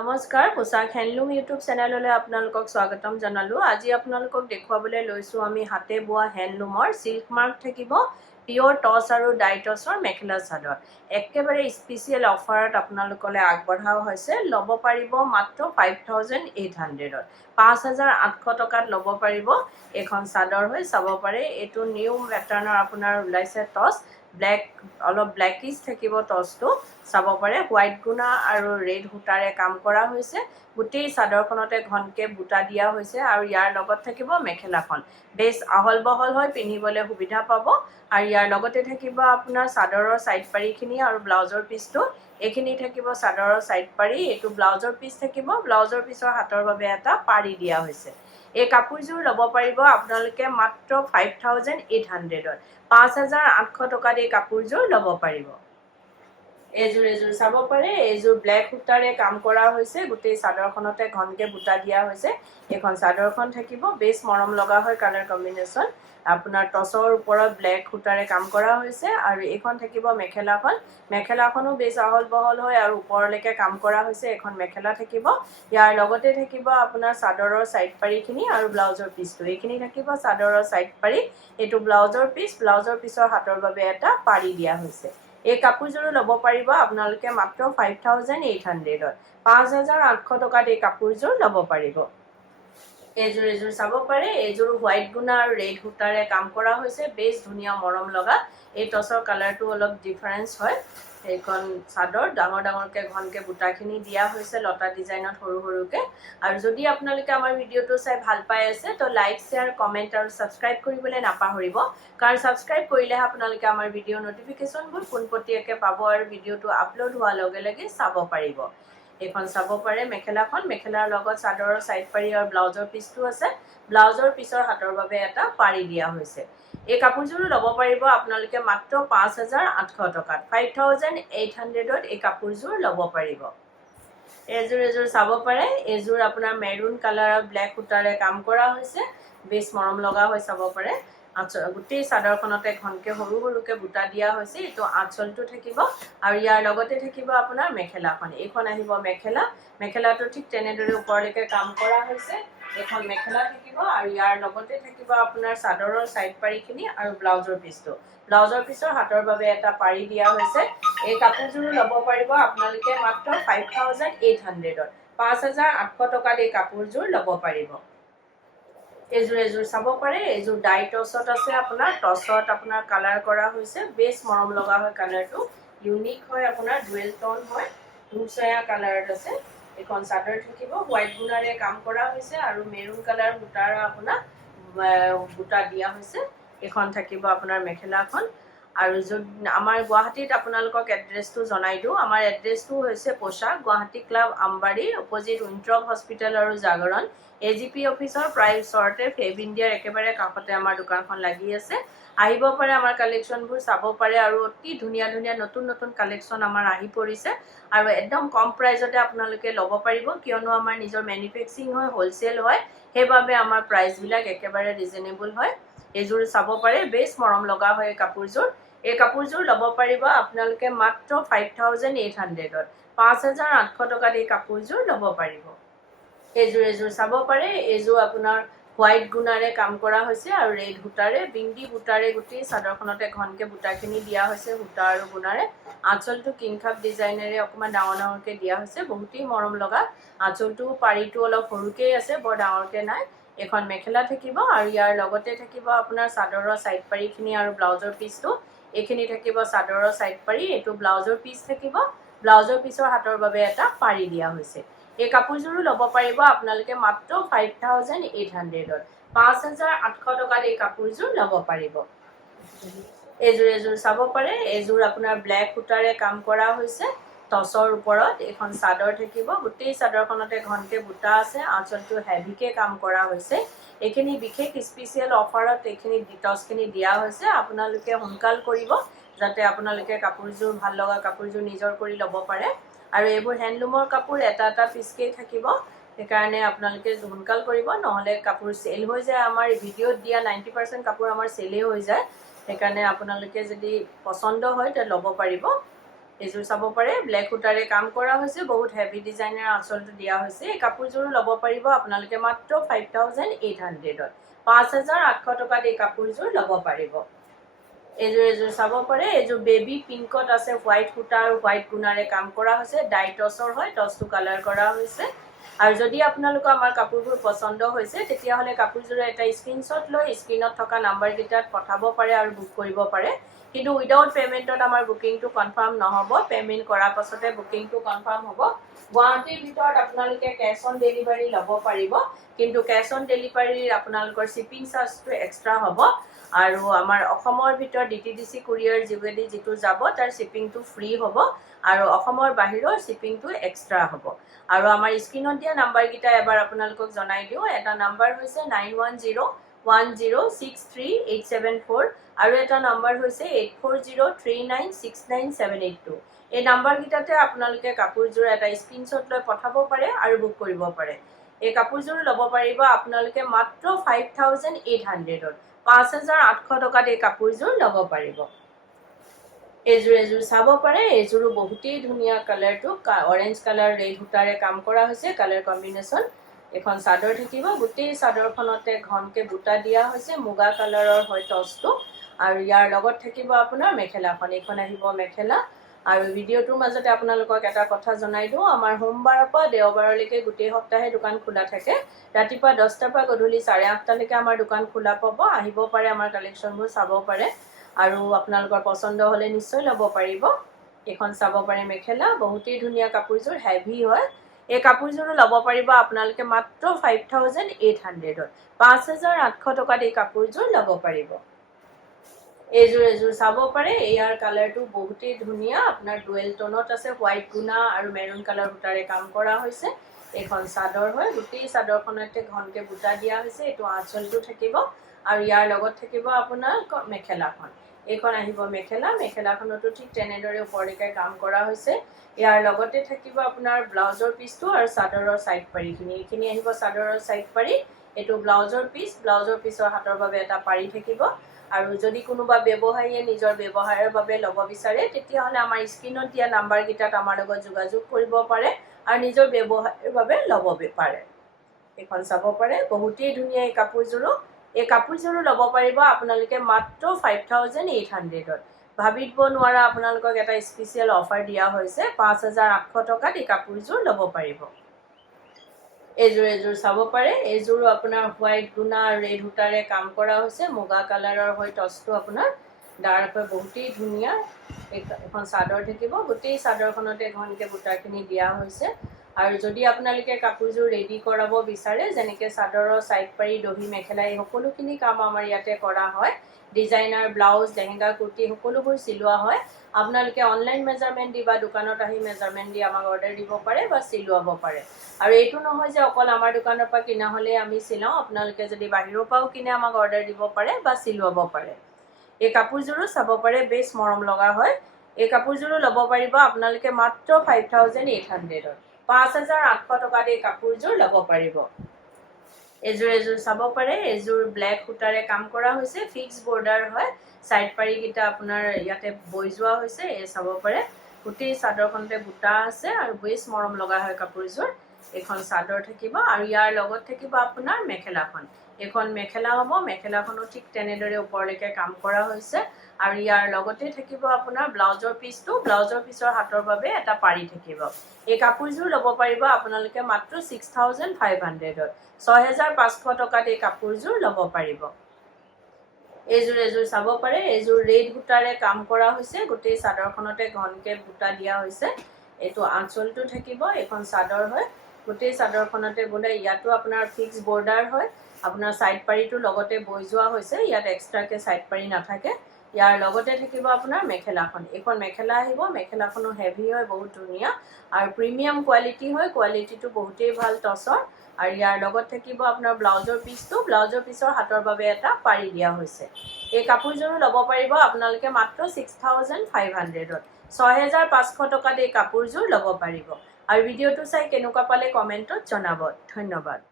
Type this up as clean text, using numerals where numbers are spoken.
নমস্কাৰ পোছাক handloom YouTube চেনেললৈ আপোনালোকক স্বাগতম জনালোঁ। আজি আপোনালোকক দেখুৱাবলৈ লৈছোঁ আমি হাতে বোৱা হেণ্ডলুমৰ চিল্ক মাৰ্ক থাকিব পিয়ৰ টছ আৰু ডাই টছৰ মেখেলা চাদৰ। একেবাৰে স্পেচিয়েল অফাৰত আপোনালোকলৈ আগবঢ়াও হৈছে। ল'ব পাৰিব মাত্ৰ 5800ত, 5800 টকাত ল'ব পাৰিব। এইখন চাদৰ হৈ চাব পাৰে। এইটো নিউ পেটাৰ্ণৰ আপোনাৰ ওলাইছে টছ, অলপ ব্লেকিছ থাকিব টছটো, চাব পাৰে। হোৱাইট গুণা আৰু ৰেড সূতাৰে কাম কৰা হৈছে। গোটেই চাদৰখনতে ঘনকে বুটা দিয়া হৈছে আৰু ইয়াৰ লগত থাকিব মেখেলাখন। বেছ আহল বহল হৈ পিন্ধিবলৈ সুবিধা পাব। আৰু ইয়াৰ লগতে থাকিব আপোনাৰ চাদৰৰ চাইড পাৰিখিনি আৰু ব্লাউজৰ পিচটো। এইখিনি থাকিব চাদৰৰ চাইড পাৰি, এইটো ব্লাউজৰ পিচ থাকিব। ব্লাউজৰ পিচৰ হাতৰ বাবে এটা পাৰি দিয়া হৈছে। এই কাপোৰযোৰ ল'ব পাৰিব আপোনালোকে মাত্ৰ 5800ত, 5800 টকাত এই কাপোৰযোৰ ল'ব পাৰিব। এযোৰ চাব পাৰে। এইযোৰ ব্লেক সূতাৰে কাম কৰা হৈছে। গোটেই চাদৰখনতে ঘনকে বুটা দিয়া হৈছে। এইখন চাদৰখন থাকিব বেছ মৰম লগা হয় কালাৰ কম্বিনেশ্যন। আপোনাৰ টছৰ ওপৰত ব্লেক সূতাৰে কাম কৰা হৈছে আৰু এইখন থাকিব মেখেলাখন। মেখেলাখনো বেছ আহল বহল হয় আৰু ওপৰলৈকে কাম কৰা হৈছে। এখন মেখেলা থাকিব। ইয়াৰ লগতে থাকিব আপোনাৰ চাদৰৰ চাইড পাৰিখিনি আৰু ব্লাউজৰ পিচটো। এইখিনি থাকিব চাদৰৰ চাইড পাৰি, এইটো ব্লাউজৰ পিচ। ব্লাউজৰ পিচৰ হাতৰ বাবে এটা পাৰি দিয়া হৈছে। এই কাপোৰযোৰো ল'ব পাৰিব আপোনালোকে মাত্ৰ 5800ত, 5800 টকাত এই কাপোৰযোৰ ল'ব পাৰিব। এইযোৰ চাব পাৰে। এইযোৰ হোৱাইট গুণা আৰু ৰেড সূতাৰে কাম কৰা হৈছে। বেছ ধুনীয়া মৰম লগা। এই টছৰ কালাৰটো অলপ ডিফাৰেঞ্চ হয়। এইখন চাদৰ ডাঙৰকে ঘনকে বুটাখিনি দিয়া হৈছে লতা ডিজাইনত সৰু সৰুকে। আৰু যদি আপোনালোকে আমাৰ ভিডিঅ'টো চাই ভাল পাই আছে তো লাইক, শ্বেয়াৰ, কমেণ্ট আৰু ছাবস্ক্ৰাইব কৰিবলৈ নাপাহৰিব। কাৰণ ছাবস্ক্ৰাইব কৰিলেহে আপোনালোকে আমাৰ ভিডিঅ'ৰ নটিফিকেশ্যনবোৰ পোনপটীয়াকৈ পাব আৰু ভিডিঅ'টো আপলোড হোৱাৰ লগে লগে চাব পাৰিব। এইখন চাব পাৰে মেখেলাখন। মেখেলাৰ লগত চাদৰৰ চাইড পাৰি আৰু ব্লাউজৰ পিচটো আছে। ব্লাউজৰ পিচৰ হাতৰ বাবে এটা পাৰি দিয়া হৈছে। এই কাপোৰযোৰো ল'ব পাৰিব আপোনালোকে মাত্ৰ 5800 টকাত, 5800ত এই কাপোৰযোৰ ল'ব পাৰিব। এইযোৰ চাব পাৰে। এইযোৰ আপোনাৰ মেৰুন কালাৰৰ ব্লেক সূতাৰে কাম কৰা হৈছে। বেছ মৰম লগা হৈ চাব পাৰে। গোটেই চাদৰখনতে ঘনকে সৰু সৰুকে বুটা দিয়া হৈছে। এইটো আঁচলটো থাকিব আৰু ইয়াৰ লগতে থাকিব আপোনাৰ মেখেলাখন। এইখন আহিব মেখেলা। মেখেলাটো ঠিক তেনেদৰে ওপৰলৈকে কাম কৰা হৈছে। এখন মেখেলা থাকিব আৰু ইয়াৰ লগতে থাকিব আপোনাৰ চাদৰৰ চাইড পাৰিখিনি আৰু ব্লাউজৰ পিচটো। ব্লাউজৰ পিচৰ হাতৰ বাবে এটা পাৰি দিয়া হৈছে। এই কাপোৰযোৰো ল'ব পাৰিব আপোনালোকে মাত্ৰ 5800ত, 5800 টকাত এই কাপোৰযোৰ ল'ব পাৰিব। এইযোৰ চাব পাৰে। এইযোৰ ডাই টছত আছে আপোনাৰ। টছত আপোনাৰ কালাৰ কৰা হৈছে। বেছ মৰম লগা হয় কালাৰটো। ইউনিক হয় আপোনাৰ, ডুৱেল টন হয়, ধূচয়া কালাৰত আছে। এখন চাদৰ থাকিব। হোৱাইট গুণাৰে কাম কৰা হৈছে আৰু মেৰুন কালাৰ সূতাৰ আপোনাৰ বুটা দিয়া হৈছে। এইখন থাকিব আপোনাৰ মেখেলাখন। আৰু য'ত আমাৰ গুৱাহাটীত আপোনালোকক এড্ৰেছটো জনাই দিওঁ। আমাৰ এড্ৰেছটো হৈছে পোছাক Guwahati club Ambari, opposite Winthrop hospital আৰু জাগৰণ। AGP অফিচৰ প্ৰায় ওচৰতে, ফেব ইণ্ডিয়াৰ একেবাৰে কাষতে আমাৰ দোকানখন লাগি আছে। আহিব পাৰে, আমাৰ কালেকশ্যনবোৰ চাব পাৰে আৰু অতি ধুনীয়া ধুনীয়া নতুন নতুন কালেকশ্যন আমাৰ আহি পৰিছে আৰু একদম কম প্ৰাইজতে আপোনালোকে ল'ব পাৰিব। কিয়নো আমাৰ নিজৰ মেনুফেকচাৰিং হয়, হ'লচেল হয়, সেইবাবে আমাৰ প্ৰাইচবিলাক একেবাৰে ৰিজনেবল হয়। এইযোৰ চাব পাৰে। বেছ মৰম লগা হয় এই কাপোৰযোৰ। এই কাপোৰযোৰ ল'ব পাৰিব আপোনালোকে মাত্ৰ 5800ত, 5800 টকাত এই কাপোৰযোৰ ল'ব পাৰিব। এইযোৰ চাব পাৰে। এইযোৰ আপোনাৰ হোৱাইট গুণাৰে কাম কৰা হৈছে আৰু ৰেড সূতাৰে, বিন্দি বুটাৰে গোটেই চাদৰখনতে ঘনকে বুটাখিনি দিয়া হৈছে সূতা আৰু গুণাৰে। আঁচলটো কিংখাপ ডিজাইনেৰে অকণমান ডাঙৰকে দিয়া হৈছে। বহুতেই মৰম লগা। আঁচলটো পাৰিটো অলপ সৰুকেই আছে, বৰ ডাঙৰকে নাই। এখন মেখেলা থাকিব আৰু ইয়াৰ লগতে থাকিব আপোনাৰ চাদৰৰ চাইড পাৰিখিনি আৰু ব্লাউজৰ পিচটো। এইখিনি থাকিব চাদৰৰ চাইড পাৰি, এইটো ব্লাউজৰ পিচ থাকিব। ব্লাউজৰ পিচৰ হাতৰ বাবে এটা পাৰি দিয়া হৈছে। এই কাপোৰযোৰো ল'ব পাৰিব আপোনালোকে মাত্ৰ 5800ত, 5800 টকাত এই কাপোৰযোৰ ল'ব পাৰিব। এইযোৰ চাব পাৰে। এইযোৰ আপোনাৰ ব্লেক সূতাৰে কাম কৰা হৈছে টছৰ ওপৰত। এইখন চাদৰ থাকিব। গোটেই চাদৰখনতে ঘনকে বুটা আছে। আঁচলটো হেভিকে কাম কৰা হৈছে। এইখিনি বিশেষ স্পেচিয়েল অফাৰত এইখিনি টছখিনি দিয়া হৈছে। আপোনালোকে সোনকাল কৰিব যাতে আপোনালোকে কাপোৰযোৰ ভাল লগা কাপোৰযোৰ নিজৰ কৰি ল'ব পাৰে। আৰু এইবোৰ হেণ্ডলুমৰ কাপোৰ এটা এটা পিচকেই থাকিব। সেইকাৰণে আপোনালোকে সোনকাল কৰিব, নহ'লে কাপোৰ চেল হৈ যায়। আমাৰ ভিডিঅ'ত দিয়া 90% কাপোৰ আমাৰ চেলেই হৈ যায়। সেইকাৰণে আপোনালোকে যদি পচন্দ হয় তে ল'ব পাৰিব। এইযোৰ চাব পাৰে ব্লেক সূতাৰে কাম কৰা হৈছে বহুত হেভি ডিজাইনাৰ আঁচলটো দিয়া হৈছে এই কাপোৰযোৰ ল'ব পাৰিব আপোনালোকে মাত্ৰ 5800ত 5800 টকাত এই কাপোৰযোৰ ল'ব পাৰিব এইযোৰ চাব পাৰে এইযোৰ বেবি পিংকত আছে হোৱাইট সূতা আৰু হোৱাইট গুণাৰে কাম কৰা হৈছে ডাই টছৰ হয় টছটো কালাৰ কৰা হৈছে আৰু যদি আপোনালোকৰ আমাৰ কাপোৰবোৰ পছন্দ হৈছে তেতিয়াহ'লে কাপোৰযোৰৰ এটা স্ক্ৰীনশ্বট লৈ স্ক্ৰীনত থকা নাম্বাৰ কেইটাত পঠাব পাৰে আৰু বুক কৰিব পাৰে কিন্তু উইদাউট পেমেন্টত আমাৰ বুকিংটো কনফাৰ্ম নহব পেমেন্ট কৰাৰ পাছতে বুকিংটো কনফাৰ্ম হ'ব গুৱাহাটীৰ ভিতৰত আপোনালোকে কেশ অন ডেলিভাৰী ল'ব পাৰিব কিন্তু কেশ অন ডেলিভাৰীৰ আপোনালোকৰ শিপিং চাৰ্জটো এক্সট্ৰা হ'ব আৰু আমাৰ অসমৰ ভিতৰত ডিটিডিসি কুৰিয়াৰ যোগেদি যেটো যাব তাৰ শিপিংটো ফ্ৰী হ'ব আৰু অসমৰ বাহিৰৰ শিপিংটো এক্সট্ৰা হ'ব আৰু আমাৰ স্ক্ৰীনত দিয়া নাম্বাৰ কেইটা এবাৰ আপোনালোকক জনাই দিও এটা নাম্বাৰ হৈছে 9101063874 আৰু এটা নাম্বাৰ হৈছে 8403969782 এই নাম্বাৰ কেইটাতে আপোনালোকে কাপোৰযোৰ এটা স্ক্ৰীনশ্বট লৈ পঠাব পাৰে আৰু বুক কৰিব পাৰে এই কাপোৰযোৰ ল'ব পাৰিব আপোনালোকে মাত্ৰ 5800ত 5800 টকাত এই কাপোৰযোৰ ল'ব পাৰিব এইযোৰ চাব পাৰে এইযোৰো বহুতেই ধুনীয়া কালাৰটো অৰেঞ্জ কালাৰ ৰেড সূতাৰে কাম কৰা হৈছে কালাৰ কম্বিনেশ্যন এখন চাদৰ থাকিব গোটেই চাদৰখনতে ঘনকে বুটা দিয়া হৈছে মুগা কালাৰৰ হয় টছটো আৰু ইয়াৰ লগত থাকিব আপোনাৰ মেখেলাখন এখন আহিব মেখেলা আৰু ভিডিওটোৰ মাজতে আপোনালোকক এটা কথা জনাই দিও আমাৰ সোমবাৰৰ পৰা দেওবাৰলৈকে গোটেই সপ্তাহে দোকান খোলা থাকে ৰাতিপুৱা 10টাৰ পৰা গধূলি 8:30 লৈকে আমাৰ দোকান খোলা পাব আহিব পাৰে আমাৰ কালেকচনবোৰ চাব পাৰে আৰু আপোনালোকৰ পছন্দ হলে নিশ্চয় ল'ব পাৰিব এখন চাব পাৰে মেখেলা বহুতেই ধুনীয়া কাপোৰযোৰ হেভি হয় এই কাপোৰযোৰ ল'ব পাৰিব আপোনালোকে মাত্ৰ 5800ত 5800 টকাত এই কাপোৰযোৰ ল'ব পাৰিব এইযোৰ চাব পাৰে ইয়াৰ কালাৰটো বহুতেই ধুনীয়া আপোনাৰ ডুৱেল টোনত আছে হোৱাইট গুণা আৰু মেৰুন কালাৰ সূতাৰে কাম কৰা হৈছে এখন চাদৰ হয় গোটেই চাদৰখনতে ঘনকে বুটা দিয়া হৈছে এটো আঁচলটো থাকিব আৰু ইয়াৰ লগত থাকিব আপোনাৰ মেখেলাখন এখন আহিব মেখেলাখনটো ঠিক তেনেদৰে ওপৰলৈকে কাম কৰা হৈছে ইয়াৰ লগতে থাকিব আপোনাৰ ব্লাউজৰ পিছটো আৰু চাদৰৰ সাইড পাৰিখিনি এইখিনি আহিব চাদৰৰ সাইড পাৰি এটো ব্লাউজৰ পিছৰ হাতৰ বাবে এটা পাৰি থাকিব আৰু যদি কোনোবা ব্যৱসায়ীয়ে নিজৰ ব্যৱহাৰৰ বাবে ল'ব বিচাৰে তেতিয়াহলে আমাৰ স্ক্ৰীনত দিয়া নাম্বাৰ কেইটাত আমাৰ লগত যোগাযোগ কৰিব পাৰে আৰু নিজৰ ব্যৱহাৰৰ বাবে ল'ব পাৰে এখন চাব পাৰে বহুতেই ধুনীয়া এই কাপোৰযোৰ ল'ব পাৰিব আপোনালোকে মাত্ৰ 5800ত ভাবিব নোৱাৰা আপোনালোকক এটা স্পেশাল অফাৰ দিয়া হৈছে 5800 টকাত এই কাপোৰযোৰ ল'ব পাৰিব এইযোৰ চাব পাৰে এইযোৰো আপোনাৰ হোৱাইট গুণা ৰেড সূতাৰে কাম কৰা হৈছে মুগা কালাৰৰ হয় টছটো আপোনাৰ ডাৰ্ক হয় বহুতেই ধুনীয়া এখন চাদৰ থাকিব গোটেই চাদৰখনতে ঘনকে বুটাখিনি দিয়া হৈছে আৰু যদি আপোনালোকে কাপোৰযোৰ ৰেডি কৰাব বিচাৰে যেনেকৈ চাদৰৰ সাইড পাৰি দহি মেখেলা এই সকলোখিনি কাম আমাৰ ইয়াতে কৰা হয় ডিজাইনাৰ ব্লাউজ লেহেঙ্গা কুৰ্তি সকলোবোৰ চিলোৱা হয় আপোনালোকে অনলাইন মেজাৰমেন্ট দিবা দোকানত আহি মেজাৰমেন্ট দি আমাক অৰ্ডাৰ দিব পাৰে বা চিলোৱাব পাৰে আৰু এইটো নহয় যে অকল আমাৰ দোকানৰ পৰা কিনা হলে আমি চিলাও আপোনালোকে যদি বাহিৰৰ পৰাও কিনে আমাক অৰ্ডাৰ দিব পাৰে বা চিলোৱাব পাৰে এই কাপোৰযোৰো চাব পাৰে বেছ মৰম লগা হয় এই কাপোৰযোৰো ল'ব পাৰিব আপোনালোকে মাত্ৰ 5800ত 5800 টকাত এই কাপোৰযোৰ ল'ব পাৰিব এইযোৰ চাব পাৰে এইযোৰ ব্লেক সূতাৰে কাম কৰা হৈছে ফিক্স বৰ্ডাৰ হয় সাইড পাৰি কিটা আপোনাৰ ইয়াতে বৈ যোৱা হৈছে এই চাব পাৰে গোটেই চাদৰখনতে বুটা আছে আৰু বেছ মৰম লগা হয় কাপোৰযোৰ এখন চাদৰ থাকিব আৰু ইয়াৰ লগত থাকিব আপোনাৰ মেখেলাখন এখন মেখেলা হ'ব মেখেলাখনো ঠিক তেনেদৰে ওপৰলৈকে কাম কৰা হৈছে আৰু ইয়াৰ লগতে থাকিব আপোনাৰ ব্লাউজৰ পিছৰ হাতৰ বাবে এটা পাৰি থাকিব এই কাপোৰযোৰ ল'ব পাৰিব আপোনালোকে মাত্ৰ 6500ত 6500 টকাত এই কাপোৰযোৰ ল'ব পাৰিব এইযোৰ চাব পাৰে এইযোৰ ৰেড সূতাৰে কাম কৰা হৈছে গোটেই চাদৰখনতে ঘনকে বুটা দিয়া হৈছে এটো আঁচলটো থাকিব এখন চাদৰ হয় গোটেই চাদৰখনতে বোলে ইয়াতো আপোনাৰ ফিক্স বৰ্ডাৰ হয় আপোনাৰ সাইড পাৰিটো লগতে বৈ যোৱা হৈছে ইয়াত এক্সট্ৰাকে সাইড পাৰি নাথাকে ইয়াৰ লগতে থাকিব আপোনাৰ মেখেলাখন এখন মেখেলা আহিব মেখেলাখনো হেভি হয় বহুত ধুনীয়া আৰু প্ৰিমিয়াম কোৱালিটি হয় কোৱালিটিটো বহুতেই ভাল টছৰ আৰু ইয়াৰ লগত থাকিব আপোনাৰ ব্লাউজৰ পিছৰ হাতৰ বাবে এটা পাৰি দিয়া হৈছে এই কাপোৰযোৰ ল'ব পাৰিব আপোনালোকে মাত্ৰ 6500ত 6500 টকাত এই কাপোৰযোৰ ল'ব পাৰিব আৰু ভিডিওটো চাই কেনেকুৱা পালে কমেন্টত জনাব ধন্যবাদ